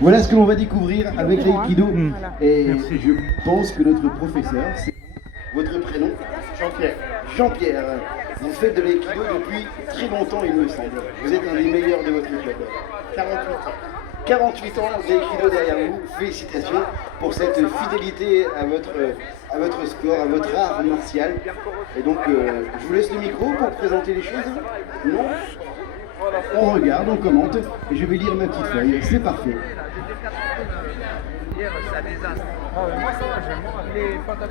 Voilà ce que l'on va découvrir avec l'aïkido. Et Merci. je pense que notre professeur, c'est votre prénom Jean-Pierre. Jean-Pierre. Vous faites de l'aïkido depuis très longtemps, il me semble. Vous êtes un des meilleurs de votre club. 48 ans. 48 ans d'aïkido derrière vous. Félicitations pour cette fidélité à votre sport, à votre art martial. Et donc, je vous laisse le micro pour présenter les choses. Non ? On regarde, on commente, et je vais lire ma petite feuille. C'est parfait. Moi ça va, j'aime bien. Les pâtes à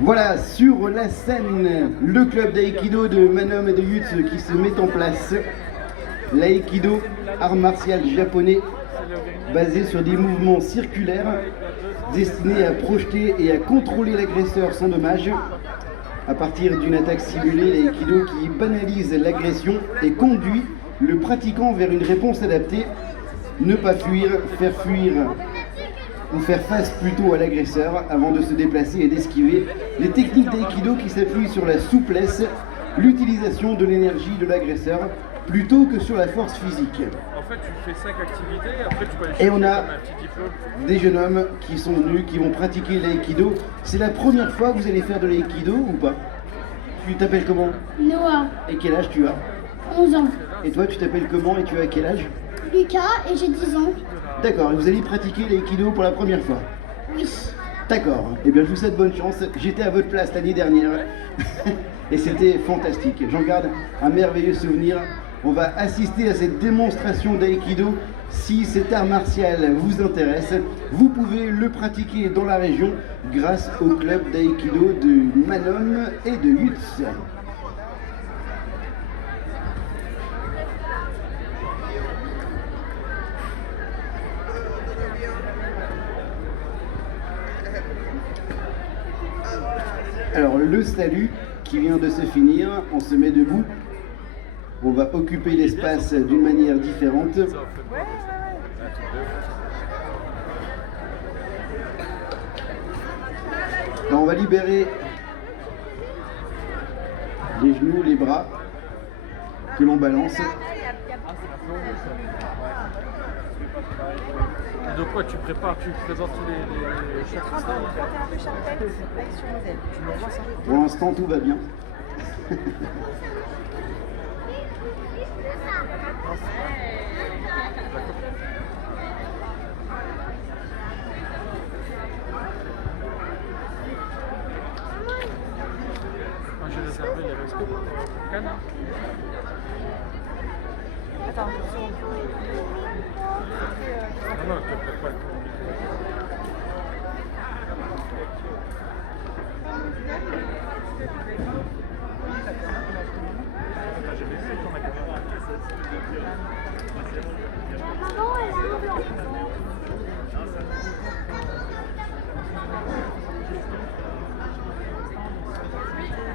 Voilà, sur la scène, le club d'aïkido de Manom et de Yutz qui se met en place. L'aïkido, art martial japonais, basé sur des mouvements circulaires destinés à projeter et à contrôler l'agresseur sans dommage. À partir d'une attaque simulée, l'aïkido qui banalise l'agression et conduit le pratiquant vers une réponse adaptée. Ne pas fuir ou faire face plutôt à l'agresseur avant de se déplacer et d'esquiver. Les techniques d'aïkido qui s'appuient sur la souplesse, l'utilisation de l'énergie de l'agresseur plutôt que sur la force physique. En fait, tu fais 5 activités, après tu peux aller Et chercher on a un petit diplôme. des jeunes hommes qui sont venus, qui vont pratiquer l'aïkido. C'est la première fois que vous allez faire de l'aïkido ou pas? Tu t'appelles comment? Noah, Et quel âge tu as? 11 ans. Et toi, tu t'appelles comment et tu as quel âge? Lucas et j'ai 10 ans. D'accord, et vous allez pratiquer l'aïkido pour la première fois? Oui. D'accord, eh bien je vous souhaite bonne chance. J'étais à votre place l'année dernière et c'était fantastique. J'en garde un merveilleux souvenir. On va assister à cette démonstration d'aïkido. Si cet art martial vous intéresse, vous pouvez le pratiquer dans la région grâce au club d'aïkido de Manom et de Yutz. Alors le salut qui vient de se finir, on se met debout, on va occuper l'espace d'une manière différente. Alors, on va libérer les genoux, les bras que l'on balance. De quoi tu prépares, tu présentes chaque instant. Tu m'envoies ça? Pour l'instant tout va bien. Moi j'ai réservé les restos pour Cannes. Attends, Non, je te prépare pas le coup.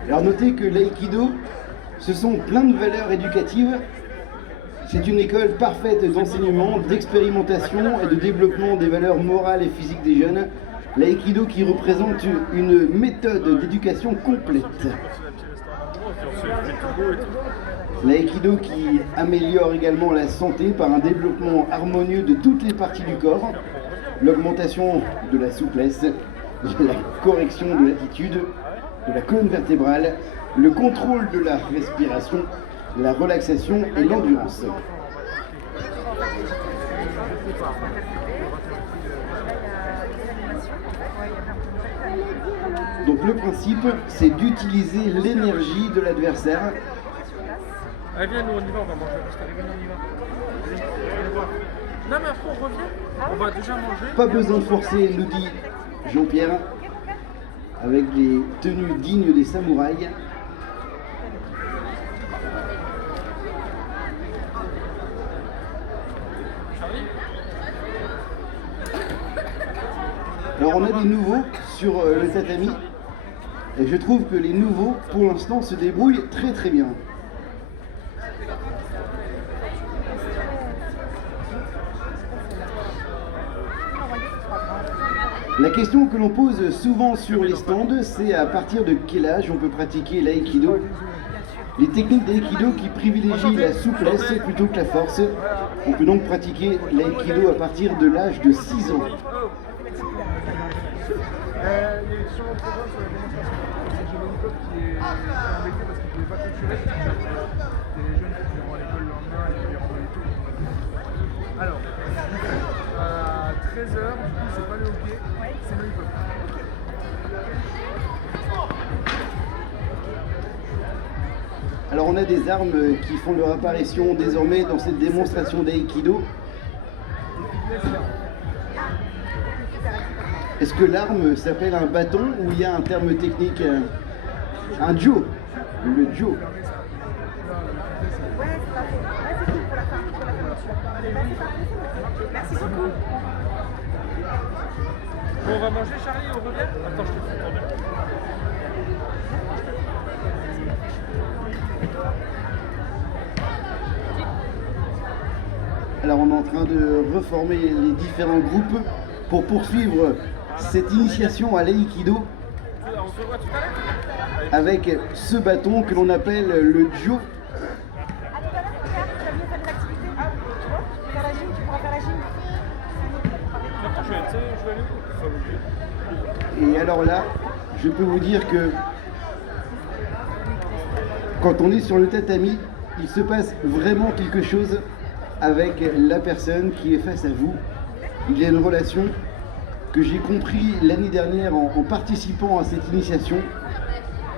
Alors notez que l'aïkido, ce sont plein de valeurs éducatives. C'est une école parfaite d'enseignement, d'expérimentation et de développement des valeurs morales et physiques des jeunes. L'aïkido qui représente une méthode d'éducation complète. L'aïkido qui améliore également la santé par un développement harmonieux de toutes les parties du corps, l'augmentation de la souplesse, la correction de l'attitude, de la colonne vertébrale, le contrôle de la respiration, la relaxation et l'endurance. Donc le principe, c'est d'utiliser l'énergie de l'adversaire. Allez, viens, nous on y va, on va manger. Parce qu'allez, viens, on y va. Allez voir. Non, mais après on revient. On va déjà manger. Pas besoin de forcer, nous dit Jean-Pierre, avec les tenues dignes des samouraïs. Alors on a des nouveaux sur le tatami et je trouve que les nouveaux pour l'instant se débrouillent très très bien. La question que l'on pose souvent sur les stands, c'est à partir de quel âge on peut pratiquer l'aïkido. Les techniques d'aïkido qui privilégient la souplesse plutôt que la force. On peut donc pratiquer l'aïkido à partir de l'âge de 6 ans. Il y a sur mon programme sur la démonstration. C'est Jérôme Coq qui est embêté parce qu'il ne pouvait pas clôturer. Il y a les jeunes qui vont à l'école le lendemain et qui renvoient et tout. Alors, à 13h, du coup, c'est pas le hockey, c'est le hip-hop. Alors on a des armes qui font leur apparition désormais dans cette démonstration d'aïkido. Est-ce que l'arme s'appelle un bâton ou il y a un terme technique, un jo, le jo. Ouais, c'est parfait. Ouais, c'est cool pour la fin, pour la clôture. Allez, c'est parti, c'est bon. Merci beaucoup. Bon, on va manger, Charlie, on revient. Attends, je te fais tourner. Alors on est en train de reformer les différents groupes pour poursuivre cette initiation à l'aïkido On se voit tout à l'heure. avec ce bâton que l'on appelle le jo. À tout à l'heure, Pierre, tu vas venir faire des activités. Tu vois, faire la gym, tu pourras faire la gym. Attends, je vais aller où? Et alors là, je peux vous dire que quand on est sur le tatami, il se passe vraiment quelque chose avec la personne qui est face à vous. Il y a une relation que j'ai compris l'année dernière en participant à cette initiation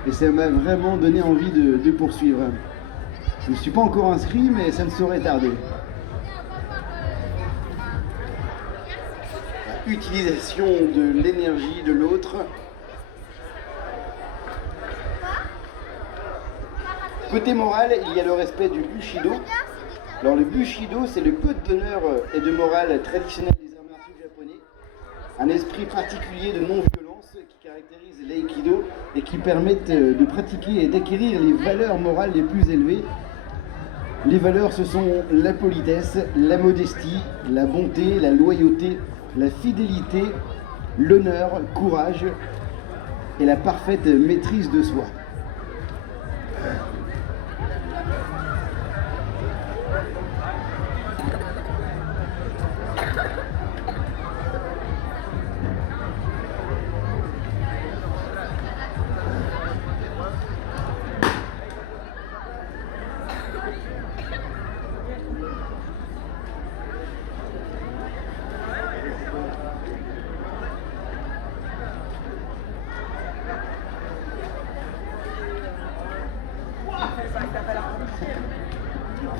et ça m'a vraiment donné envie de poursuivre. Je ne me suis pas encore inscrit mais ça ne saurait tarder. Utilisation de l'énergie de l'autre. Côté moral, il y a le respect du Bushido. Alors le Bushido, c'est le code d'honneur et de morale traditionnel des arts martiaux japonais. Un esprit particulier de non-violence qui caractérise l'aïkido et qui permettent de pratiquer et d'acquérir les valeurs morales les plus élevées. Les valeurs, ce sont la politesse, la modestie, la bonté, la loyauté, la fidélité, l'honneur, le courage et la parfaite maîtrise de soi.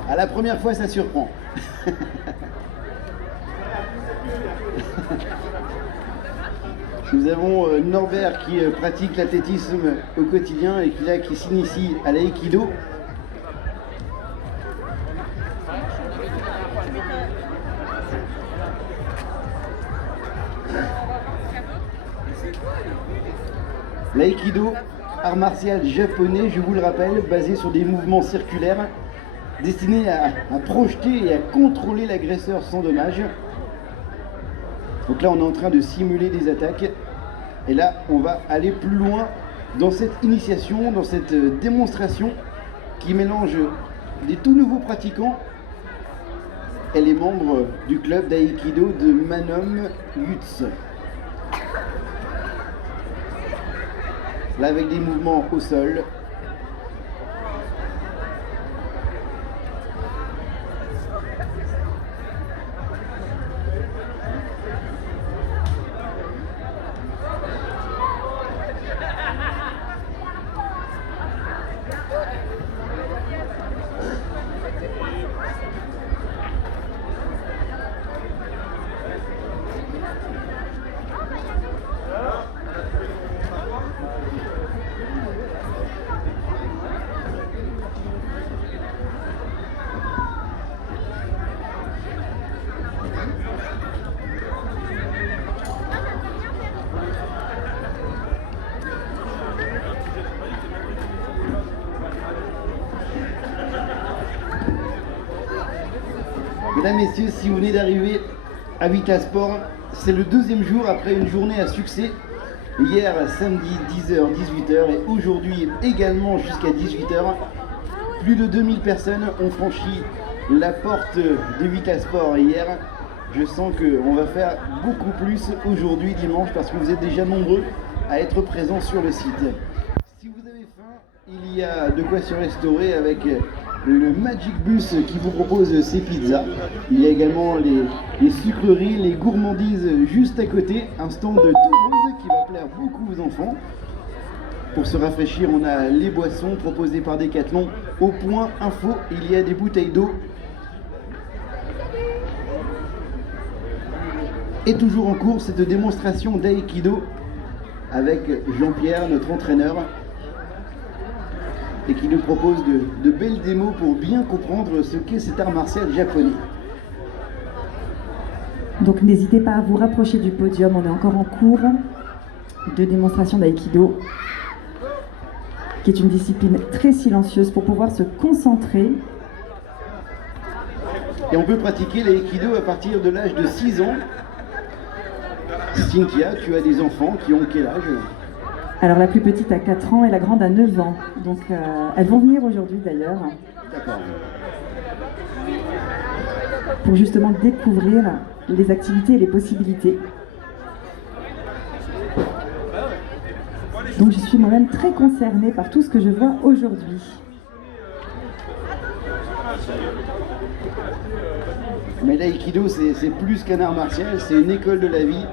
À la première fois, ça surprend. Nous avons Norbert qui pratique l'athlétisme au quotidien et qui s'initie à l'aïkido. L'aïkido, art martial japonais, je vous le rappelle, basé sur des mouvements circulaires destinés à projeter et à contrôler l'agresseur sans dommage. Donc là, on est en train de simuler des attaques. Et là, on va aller plus loin dans cette initiation, dans cette démonstration qui mélange des tout nouveaux pratiquants et les membres du club d'aïkido de Manom Yutz. Là, avec des mouvements au sol. Mesdames, Messieurs, si vous venez d'arriver à Vita Sport, c'est le deuxième jour après une journée à succès. Hier, samedi, 10h, 18h et aujourd'hui également jusqu'à 18h. Plus de 2000 personnes ont franchi la porte de Vita Sport hier. Je sens qu'on va faire beaucoup plus aujourd'hui, dimanche, parce que vous êtes déjà nombreux à être présents sur le site. Si vous avez faim, il y a de quoi se restaurer avec le Magic Bus qui vous propose ses pizzas. Il y a également les sucreries, les gourmandises juste à côté. Un stand de Toulouse qui va plaire beaucoup aux enfants. Pour se rafraîchir, on a les boissons proposées par Decathlon. Au point info, il y a des bouteilles d'eau. Et toujours en cours, cette démonstration d'aïkido avec Jean-Pierre, notre entraîneur, et qui nous propose de belles démos pour bien comprendre ce qu'est cet art martial japonais. Donc n'hésitez pas à vous rapprocher du podium, on est encore en cours de démonstration d'aïkido, qui est une discipline très silencieuse pour pouvoir se concentrer. Et on peut pratiquer l'aïkido à partir de l'âge de 6 ans. Cynthia, tu as des enfants qui ont quel âge? Alors la plus petite a 4 ans et la grande a 9 ans. Donc elles vont venir aujourd'hui d'ailleurs. D'accord. Pour justement découvrir les activités et les possibilités. Donc je suis moi-même très concernée par tout ce que je vois aujourd'hui. Mais l'aïkido, c'est plus qu'un art martial, c'est une école de la vie.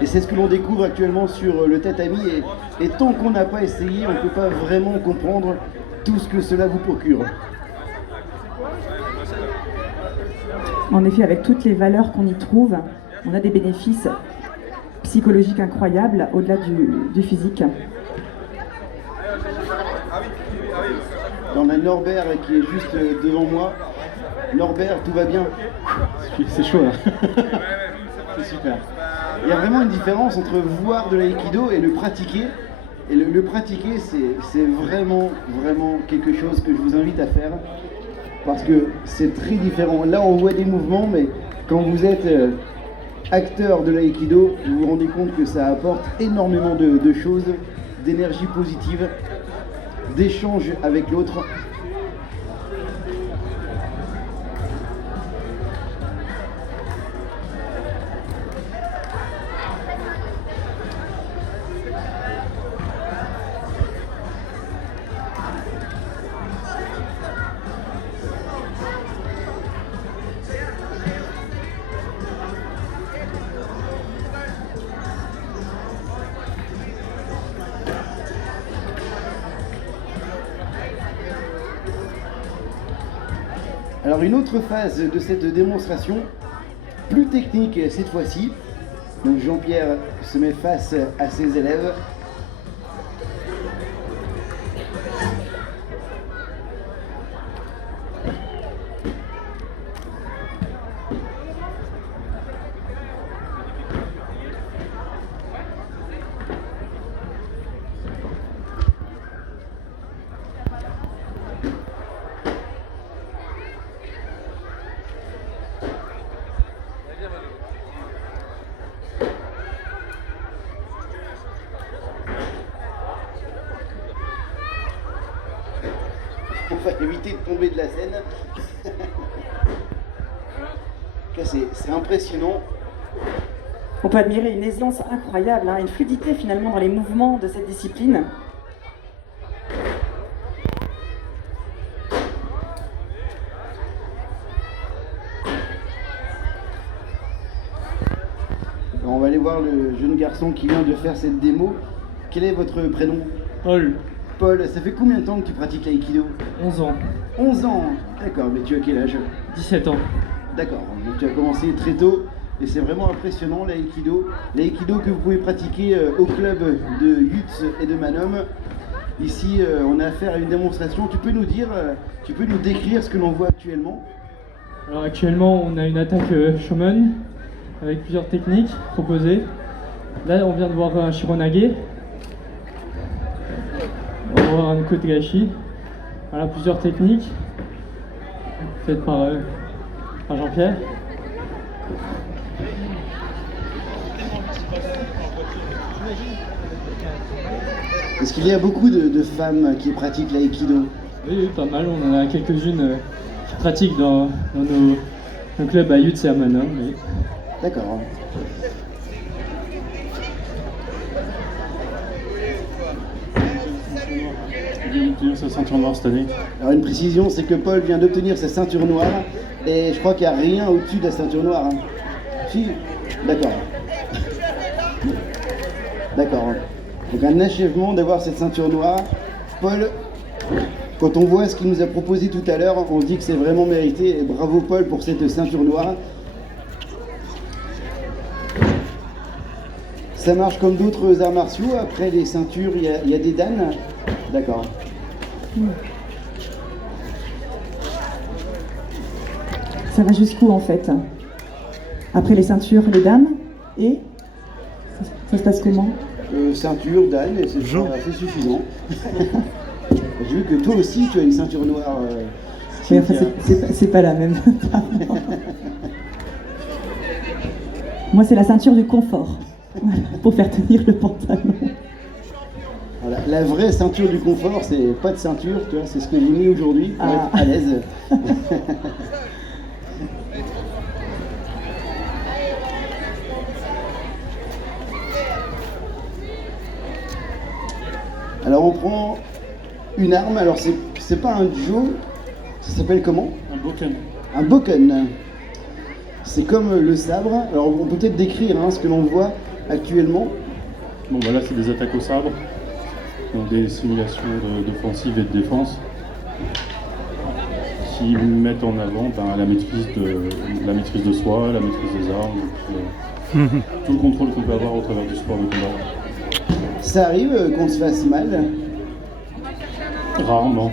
Et c'est ce que l'on découvre actuellement sur le tatami. Et tant qu'on n'a pas essayé, on ne peut pas vraiment comprendre tout ce que cela vous procure. En effet, avec toutes les valeurs qu'on y trouve, on a des bénéfices psychologiques incroyables au-delà du physique. On a Norbert qui est juste devant moi. Norbert, tout va bien? C'est chaud là. C'est super. Il y a vraiment une différence entre voir de l'aïkido et le pratiquer. Et le pratiquer, c'est vraiment quelque chose que je vous invite à faire. Parce que c'est très différent. Là, on voit des mouvements, mais quand vous êtes acteur de l'aïkido, vous vous rendez compte que ça apporte énormément de choses, d'énergie positive, d'échange avec l'autre. Alors une autre phase de cette démonstration, plus technique cette fois-ci. Donc Jean-Pierre se met face à ses élèves. On va éviter de tomber de la scène. C'est impressionnant. On peut admirer une aisance incroyable, une fluidité finalement dans les mouvements de cette discipline. Alors, on va aller voir le jeune garçon qui vient de faire cette démo. Quel est votre prénom? Paul, Paul, ça fait combien de temps que tu pratiques l'aïkido? 11 ans, 11 ans. D'accord, mais tu as quel âge? 17 ans. D'accord, donc tu as commencé très tôt et c'est vraiment impressionnant l'aïkido. L'aïkido que vous pouvez pratiquer au club de Yutz et de Manom. Ici, on a affaire à une démonstration. Tu peux nous décrire ce que l'on voit actuellement? Alors actuellement, on a une attaque Shomen avec plusieurs techniques proposées. Là, on vient de voir un Shironage. On va voir un Kotegashi. Voilà, plusieurs techniques faites par Jean-Pierre. Est-ce qu'il y a beaucoup de femmes qui pratiquent l'aïkido? Oui, oui, pas mal. On en a quelques-unes qui pratiquent dans nos clubs à Yutz et à Manon. Oui. D'accord. Il vient d'obtenir sa ceinture noire cette année. Alors une précision, c'est que Paul vient d'obtenir sa ceinture noire et je crois qu'il n'y a rien au-dessus de la ceinture noire. Hein. Si, d'accord. D'accord. Donc un achèvement d'avoir cette ceinture noire. Paul, quand on voit ce qu'il nous a proposé tout à l'heure, on se dit que c'est vraiment mérité. Et bravo Paul pour cette ceinture noire. Ça marche comme d'autres arts martiaux. Après les ceintures, il y a des danes. D'accord. Ça va jusqu'où en fait? Après les ceintures, les dames, et ça se passe comment? Ceinture, dan, et c'est suffisant. J'ai vu que toi aussi tu as une ceinture noire. Oui, enfin, c'est pas la même. Moi, c'est la ceinture du confort, pour faire tenir le pantalon. Voilà. La vraie ceinture du confort, c'est pas de ceinture, tu vois, c'est ce que j'ai mis aujourd'hui pour être à l'aise. Alors on prend une arme, alors c'est pas un jo, ça s'appelle comment? Un boken. Un boken. C'est comme le sabre, alors on peut peut-être décrire ce que l'on voit actuellement. Bon, bah là, c'est des attaques au sabre, donc des simulations d'offensive et de défense qui mettent en avant la maîtrise de soi, la maîtrise des armes, et puis, tout le contrôle qu'on peut avoir au travers du sport de combat. Ça arrive qu'on se fasse mal? Rarement.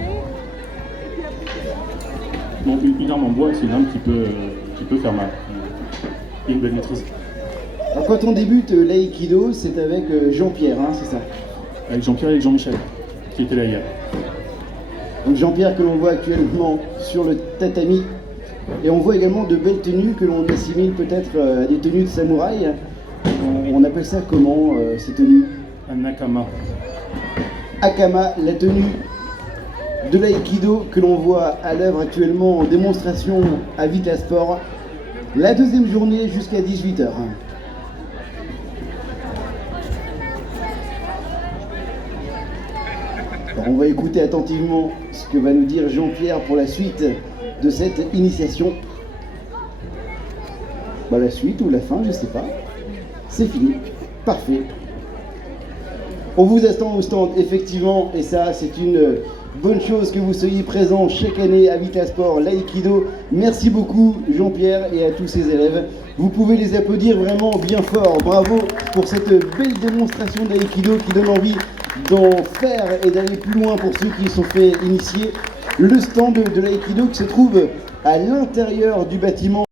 Bon, une arme en bois, c'est une arme qui peut faire mal. Et une belle maîtrise. Alors quand on débute l'aïkido, c'est avec Jean-Pierre, c'est ça? Avec Jean-Pierre et avec Jean-Michel, qui étaient là hier. Donc Jean-Pierre que l'on voit actuellement sur le tatami. Et on voit également de belles tenues que l'on assimile peut-être à des tenues de samouraï. On appelle ça comment ces tenues? Un nakama. Akama, la tenue de l'aïkido que l'on voit à l'œuvre actuellement en démonstration à Vita Sport. La deuxième journée jusqu'à 18h. Alors on va écouter attentivement ce que va nous dire Jean-Pierre pour la suite de cette initiation. La suite ou la fin, je sais pas. C'est fini. Parfait. On vous attend au stand, effectivement, et ça, c'est une bonne chose que vous soyez présents chaque année à Vita Sport, l'aïkido. Merci beaucoup, Jean-Pierre, et à tous ses élèves. Vous pouvez les applaudir vraiment bien fort. Bravo pour cette belle démonstration d'aïkido qui donne envie d'en faire et d'aller plus loin pour ceux qui se sont fait initier. Le stand de l'aïkido qui se trouve à l'intérieur du bâtiment.